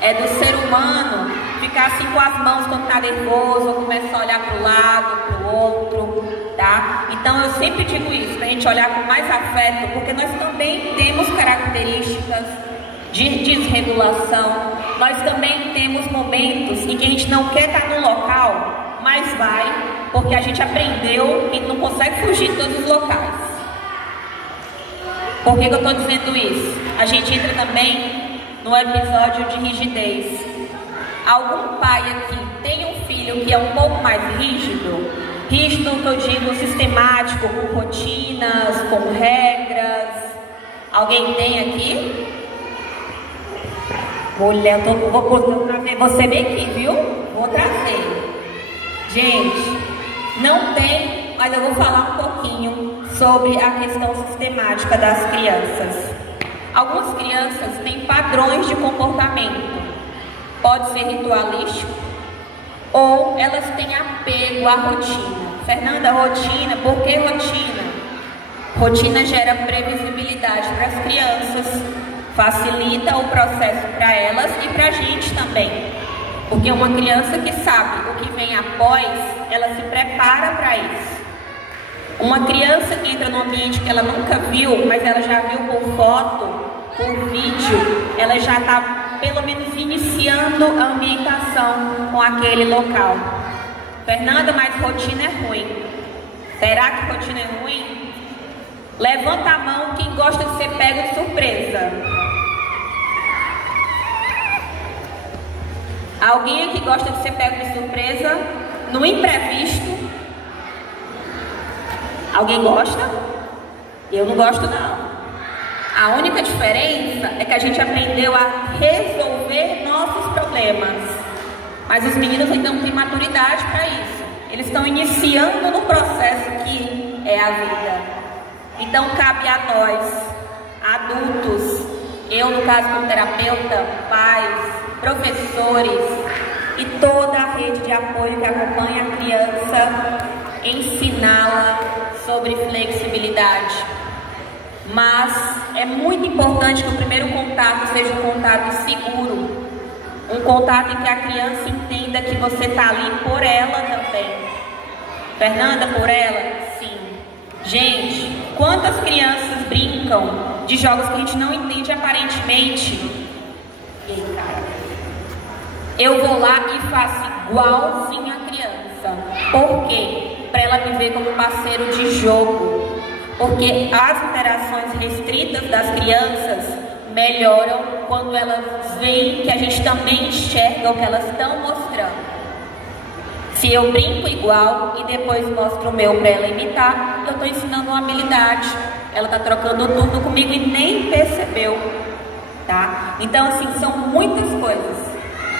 É do ser humano ficar assim com as mãos quando está nervoso, ou começar a olhar para o lado, para o outro, tá? Então eu sempre digo isso, para a gente olhar com mais afeto, porque nós também temos características de desregulação. Nós também temos momentos em que a gente não quer estar no local, mas vai, porque a gente aprendeu e não consegue fugir de todos os locais. Por que eu estou dizendo isso? A gente entra também no episódio de rigidez. Algum pai aqui tem um filho que é um pouco mais rígido? Rígido que eu digo sistemático, com rotinas, com regras. Alguém tem aqui? Mulher, vou trazer você bem aqui, viu? Vou trazer. Gente, não tem, mas eu vou falar um pouquinho sobre a questão sistemática das crianças. Algumas crianças têm padrões de comportamento. Pode ser ritualístico ou elas têm apego à rotina. Fernanda, rotina, por que rotina? Rotina gera previsibilidade para as crianças, facilita o processo para elas e para a gente também. Porque uma criança que sabe o que vem após, ela se prepara para isso. Uma criança que entra num ambiente que ela nunca viu, mas ela já viu por foto, por vídeo, ela já está pelo menos iniciando a ambientação com aquele local. Fernanda, mas rotina é ruim. Será que rotina é ruim? Levanta a mão quem gosta de ser pego de surpresa. Alguém aqui gosta de ser pego de surpresa no imprevisto? Alguém gosta? Eu não gosto não. A única diferença é que a gente aprendeu a resolver nossos problemas. Mas os meninos ainda não têm maturidade para isso. Eles estão iniciando no processo que é a vida. Então cabe a nós, adultos, eu no caso como terapeuta, pais, professores e toda a rede de apoio que acompanha a criança, ensiná-la sobre flexibilidade. Mas é muito importante que o primeiro contato seja um contato seguro, um contato em que a criança entenda que você está ali por ela também. Fernanda, por ela? Sim. Gente, quantas crianças brincam de jogos que a gente não entende aparentemente? E aí, cara? Eu vou lá e faço igualzinho a criança. Por quê? Para ela me ver como parceiro de jogo. Porque as interações restritas das crianças melhoram quando elas veem que a gente também enxerga o que elas estão mostrando. Se eu brinco igual e depois mostro o meu para ela imitar, eu estou ensinando uma habilidade. Ela está trocando tudo comigo e nem percebeu, tá? Então, assim, são muitas coisas.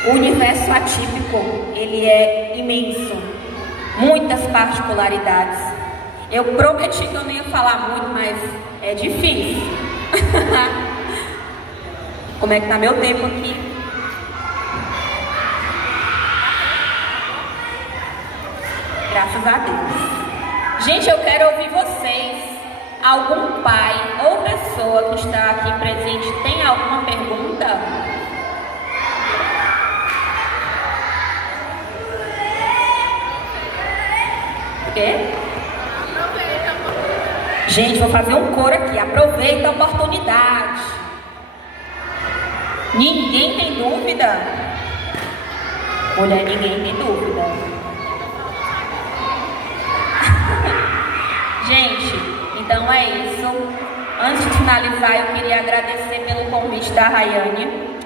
O universo atípico, ele é imenso. Muitas particularidades. Eu prometi que eu não ia falar muito, mas é difícil. Como é que tá meu tempo aqui? Graças a Deus. Gente, eu quero ouvir vocês. Algum pai ou pessoa que está aqui presente tem alguma pergunta? O quê? Gente, vou fazer um coro aqui. Aproveita a oportunidade. Ninguém tem dúvida? Mulher, ninguém tem dúvida. Gente, então é isso. Antes de finalizar, eu queria agradecer pelo convite da Rayane.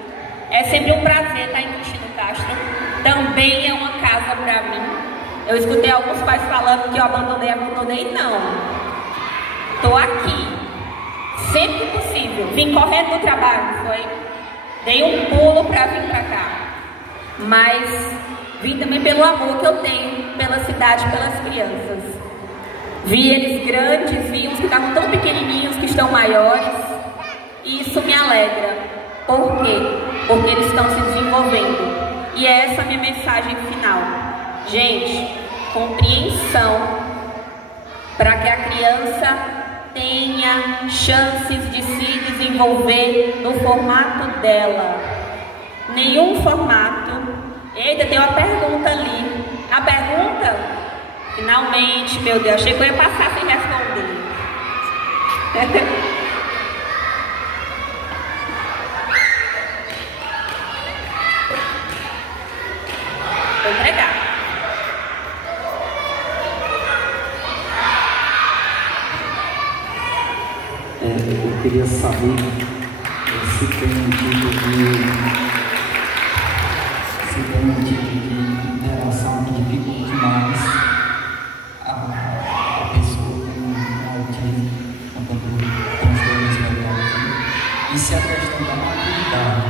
É sempre um prazer estar em Cristina Castro. Também é uma casa para mim. Eu escutei alguns pais falando que eu abandonei. Não. Estou aqui, sempre que possível. Vim correndo do trabalho, foi? Dei um pulo para vir para cá. Mas vim também pelo amor que eu tenho pela cidade, pelas crianças. Vi eles grandes, vi uns que estavam tão pequenininhos que estão maiores. E isso me alegra. Por quê? Porque eles estão se desenvolvendo. E é essa a minha mensagem final. Gente, compreensão para que a criança tenha chances de se desenvolver no formato dela. Nenhum formato. Eita, tem uma pergunta ali. A pergunta? Finalmente, meu Deus, achei que eu ia passar sem responder. Vou entregar. Eu queria saber se tem um tipo de interação que dificulta mais a pessoa com autismo, com transtorno espectral. E se a questão da maturidade,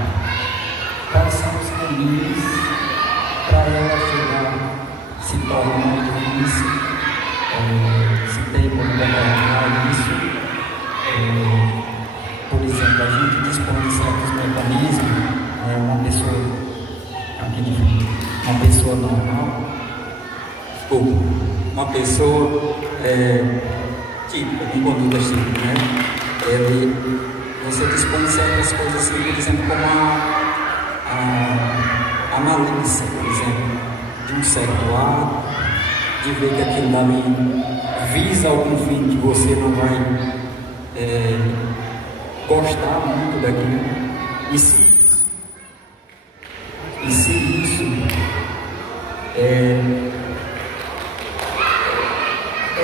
quais são os caminhos para ela chegar, se torna mais difícil, se tem como trabalhar isso. Por exemplo, a gente dispõe de certos mecanismos, uma pessoa normal, uma pessoa típica, com condutas típicas, né? Você dispõe de certas coisas assim, por exemplo, como a malícia, por exemplo, de um certo ato, de ver que aquilo dali visa algum fim que você não vai gostar muito daquilo. E se isso é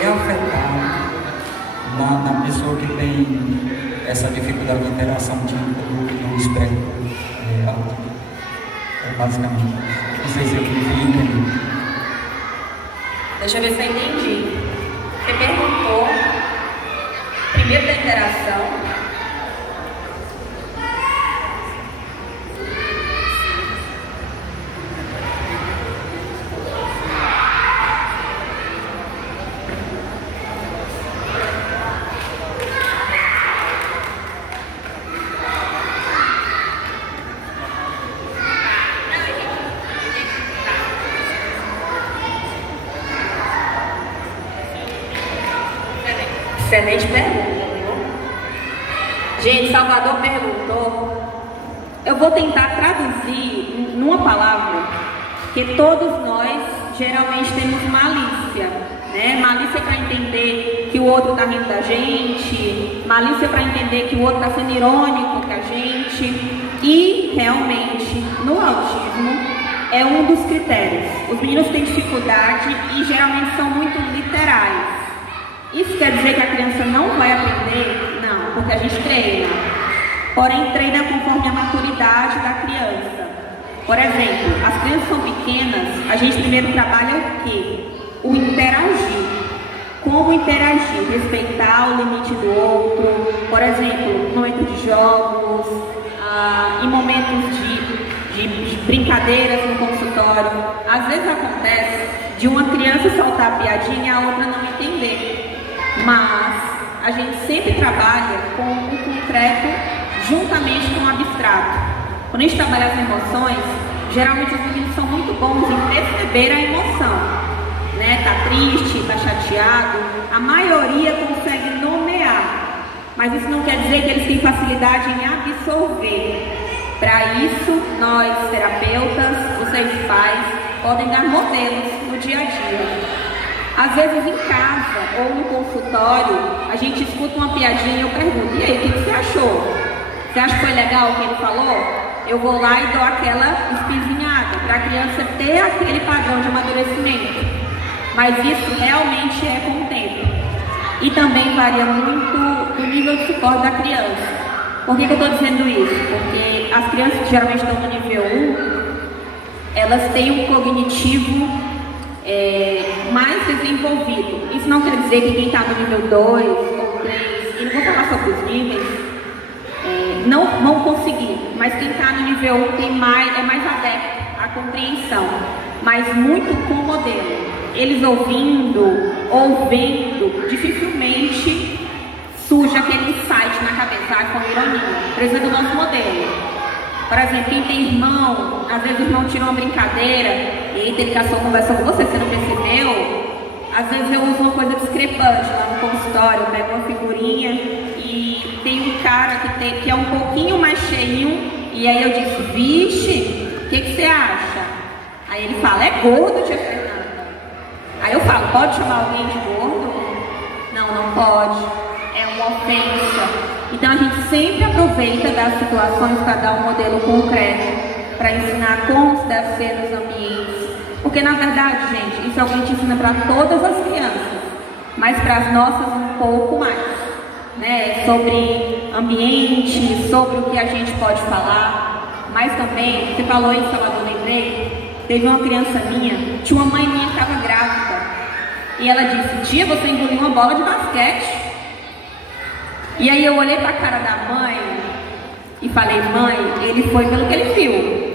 afetado na pessoa que tem essa dificuldade de interação do espectro autista, basicamente. Não sei se eu entendi. Deixa eu ver se eu entendi. Você perguntou, primeiro da interação. Excelente pergunta, viu? Gente, Salvador perguntou. Eu vou tentar traduzir numa palavra que todos nós geralmente temos malícia, né? Malícia para entender que o outro está rindo da gente, malícia para entender que o outro está sendo irônico com a gente. E realmente, no autismo, é um dos critérios. Os meninos têm dificuldade e geralmente são muito literais. Isso quer dizer que a criança não vai aprender? Não, porque a gente treina. Porém, treina conforme a maturidade da criança. Por exemplo, as crianças são pequenas, a gente primeiro trabalha o quê? O interagir. Como interagir? Respeitar o limite do outro. Por exemplo, no momento de jogos, em momentos de brincadeiras no consultório. Às vezes acontece de uma criança soltar a piadinha e a outra não entender. Mas a gente sempre trabalha com o concreto juntamente com o abstrato. Quando a gente trabalha as emoções, geralmente os meninos são muito bons em perceber a emoção, né? Tá triste, tá chateado, a maioria consegue nomear, mas isso não quer dizer que eles têm facilidade em absorver. Para isso, nós terapeutas, vocês pais, podem dar modelos no dia a dia. Às vezes em casa ou no consultório, a gente escuta uma piadinha e eu pergunto, e aí, o que você achou? Você acha que foi legal o que ele falou? Eu vou lá e dou aquela espizinhada para a criança ter aquele padrão de amadurecimento. Mas isso realmente é com o tempo. E também varia muito do nível de suporte da criança. Por que eu estou dizendo isso? Porque as crianças que geralmente estão no nível 1, elas têm um cognitivo mais desenvolvido. Isso não quer dizer que quem está no nível 2 ou 3, e não vou falar sobre os níveis, não vão conseguir, mas quem está no nível 1 é mais adepto à compreensão, mas muito com o modelo. Eles ouvindo ou vendo, dificilmente surge aquele insight na cabeça com ironia. Precisa do nosso modelo. Por exemplo, quem tem irmão, às vezes o irmão tira uma brincadeira, eita, ele caçou conversa com você não percebeu? Às vezes eu uso uma coisa discrepante lá no consultório, eu pego uma figurinha e tem um cara que é um pouquinho mais cheinho, e aí eu disse, vixe, o que você acha? Aí ele fala, é gordo, tia Fernanda. Aí eu falo, pode chamar alguém de gordo? Não, não pode, é uma ofensa. Então a gente sempre aproveita das situações para dar um modelo concreto, para ensinar como se deve ser nos ambientes. Porque na verdade, gente, isso é o que a gente ensina para todas as crianças, mas para as nossas um pouco mais, né? Sobre ambiente, sobre o que a gente pode falar, mas também, você falou em Salvador, lembrei, teve uma criança minha, tinha uma mãe minha que estava grávida, e ela disse, tia, você engoliu uma bola de basquete. E aí eu olhei para a cara da mãe e falei, mãe, ele foi pelo que ele viu.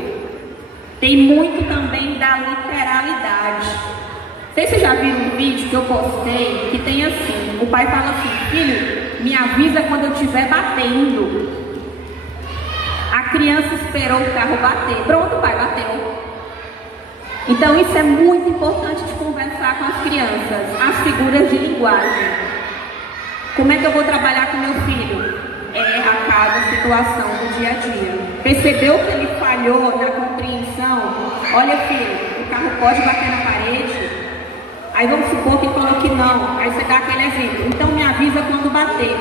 Tem muito também da literalidade. Não sei se vocês já viram um vídeo que eu postei que tem assim, o pai fala assim, filho, me avisa quando eu estiver batendo. A criança esperou o carro bater. Pronto, pai, bateu. Então isso é muito importante de conversar com as crianças, as figuras de linguagem. Como é que eu vou trabalhar com meu filho? A cada situação do dia a dia. Percebeu que ele falhou na compreensão? Olha, filho, o carro pode bater na parede? Aí vamos supor que falou que não. Aí você dá aquele exemplo. Então me avisa quando bater.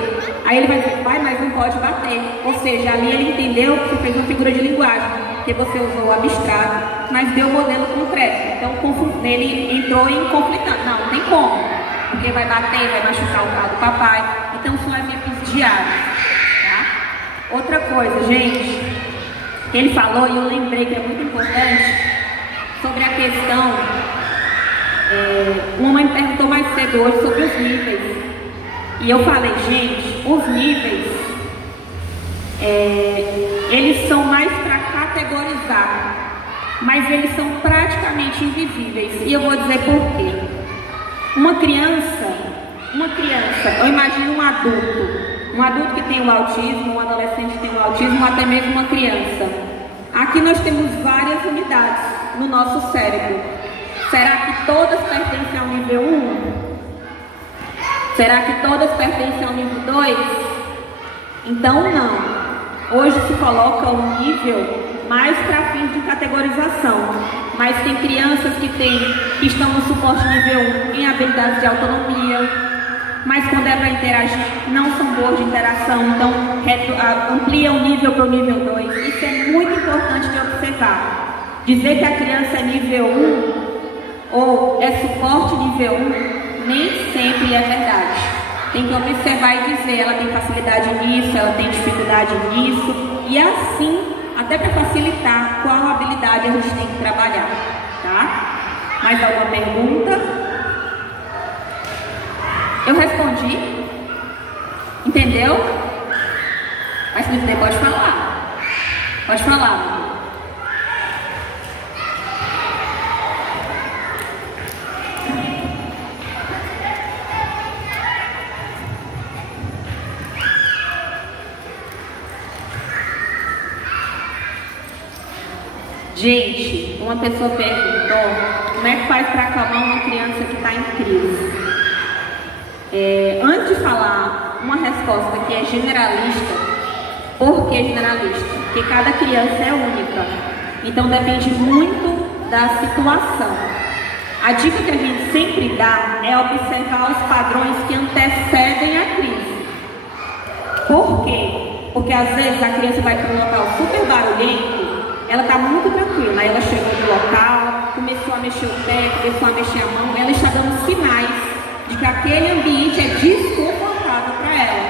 Aí ele vai dizer, pai, mas não pode bater. Ou seja, ali ele entendeu que você fez uma figura de linguagem, que você usou o abstrato, mas deu o modelo concreto. Então ele entrou em conflitante. Não tem como. Porque vai bater, vai machucar o carro do papai. Então são exemplos diários, tá? Outra coisa, gente, que ele falou, e eu lembrei que é muito importante, sobre a questão, uma mãe me perguntou mais cedo hoje sobre os níveis, e eu falei, gente, os níveis, eles são mais para categorizar, mas eles são praticamente invisíveis, e eu vou dizer por quê. Uma criança, eu imagino um adulto que tem o autismo, um adolescente que tem o autismo, ou até mesmo uma criança. Aqui nós temos várias unidades no nosso cérebro. Será que todas pertencem ao nível 1? Será que todas pertencem ao nível 2? Então não. Hoje se coloca o nível mais para fins de categorização. Mas tem crianças que estão no suporte nível 1 em habilidades de autonomia, mas quando é para interagir, não são boas de interação, então amplia o nível para o nível 2. Isso é muito importante de observar. Dizer que a criança é nível 1 ou é suporte nível 1, nem sempre é verdade. Tem que observar e dizer, ela tem facilidade nisso, ela tem dificuldade nisso, e assim, até para facilitar qual habilidade a gente tem que trabalhar, tá? Mais alguma pergunta? Eu respondi? Entendeu? Mas se não entender, pode falar. Pode falar. Gente, uma pessoa perguntou como é que faz para acalmar uma criança que está em crise. Antes de falar uma resposta que é generalista, por que generalista? Porque cada criança é única, então depende muito da situação. A dica que a gente sempre dá é observar os padrões que antecedem a crise. Por quê? Porque às vezes a criança vai para um local super barulhento, ela está muito tranquila, aí ela chegou no local, começou a mexer o pé, começou a mexer a mão, ela está dando sinais de que aquele ambiente é desconfortável para ela.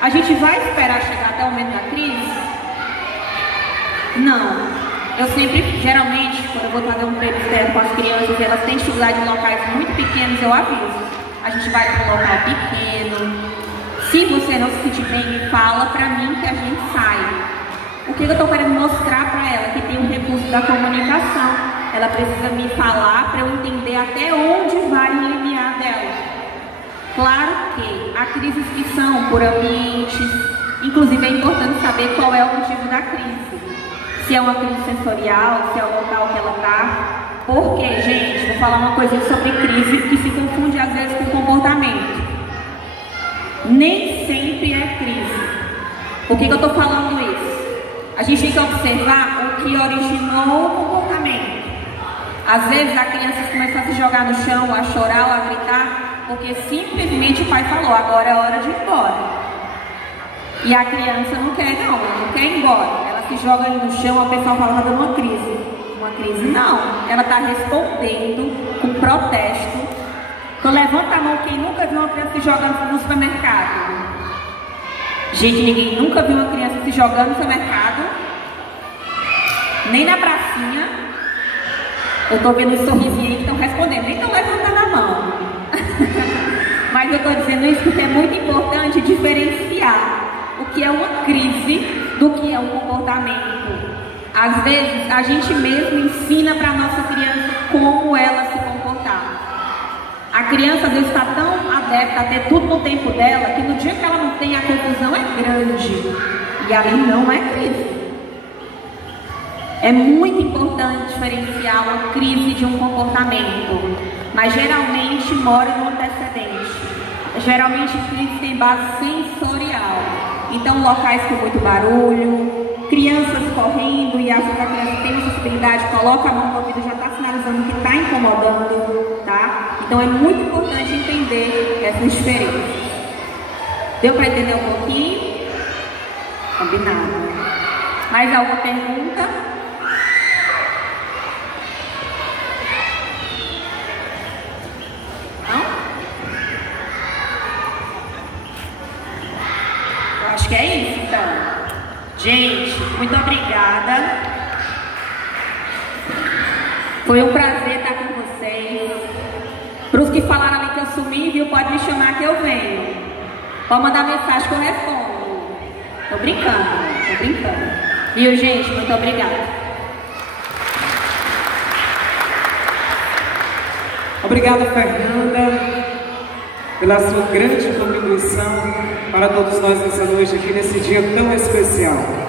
A gente vai esperar chegar até o momento da crise? Não. Eu sempre, geralmente, quando eu vou fazer um babysitter com as crianças e elas têm dificuldade em locais muito pequenos, eu aviso. A gente vai para um local pequeno. Se você não se sentir bem, me fala para mim que a gente sai. O que eu estou querendo mostrar para ela? Que tem um recurso da comunicação. Ela precisa me falar para eu entender até onde vai o limiar dela. Claro que há crises que são por ambientes, inclusive é importante saber qual é o motivo da crise. Se é uma crise sensorial, se é o local que ela está. Porque, gente, vou falar uma coisa sobre crise que se confunde às vezes com comportamento. Nem sempre é crise. Por que eu estou falando isso? A gente tem que observar o que originou o comportamento. Às vezes a criança começa a se jogar no chão, a chorar ou a gritar, porque simplesmente o pai falou, agora é hora de ir embora. E a criança não quer ir embora. Ela se joga ali no chão, a pessoa fala, está dando uma crise. Uma crise não, ela está respondendo com protesto. Então levanta a mão quem nunca viu uma criança se jogando no supermercado. Gente, ninguém nunca viu uma criança se jogando no supermercado, nem na pracinha. Eu tô vendo os sorrisinhos aí que estão respondendo, nem estão levantando a mão. Mas eu tô dizendo isso porque é muito importante diferenciar o que é uma crise do que é um comportamento. Às vezes, a gente mesmo ensina para a nossa criança como ela se comportar. A criança às vezes está tão adepta a ter tudo no tempo dela, que no dia que ela não tem, a confusão é grande. E ali não é crise. É muito importante diferenciar uma crise de um comportamento. Mas geralmente mora no antecedente. Geralmente crise tem base sensorial. Então locais com muito barulho, crianças correndo e às vezes a criança tem uma sensibilidade, coloca a mão no ouvido, já está sinalizando que está incomodando, tá? Então é muito importante entender essas diferenças. Deu para entender um pouquinho? Combinado. Mais alguma pergunta? Não? Eu acho que é isso, então. Gente, muito obrigada. Foi um prazer estar com vocês. Para os que falaram ali que eu sumi, viu? Pode me chamar que eu venho. Pode mandar mensagem que eu respondo. Tô brincando. Viu, gente? Muito obrigada. Obrigada, Fernanda, pela sua grande contribuição para todos nós nessa noite aqui, nesse dia tão especial.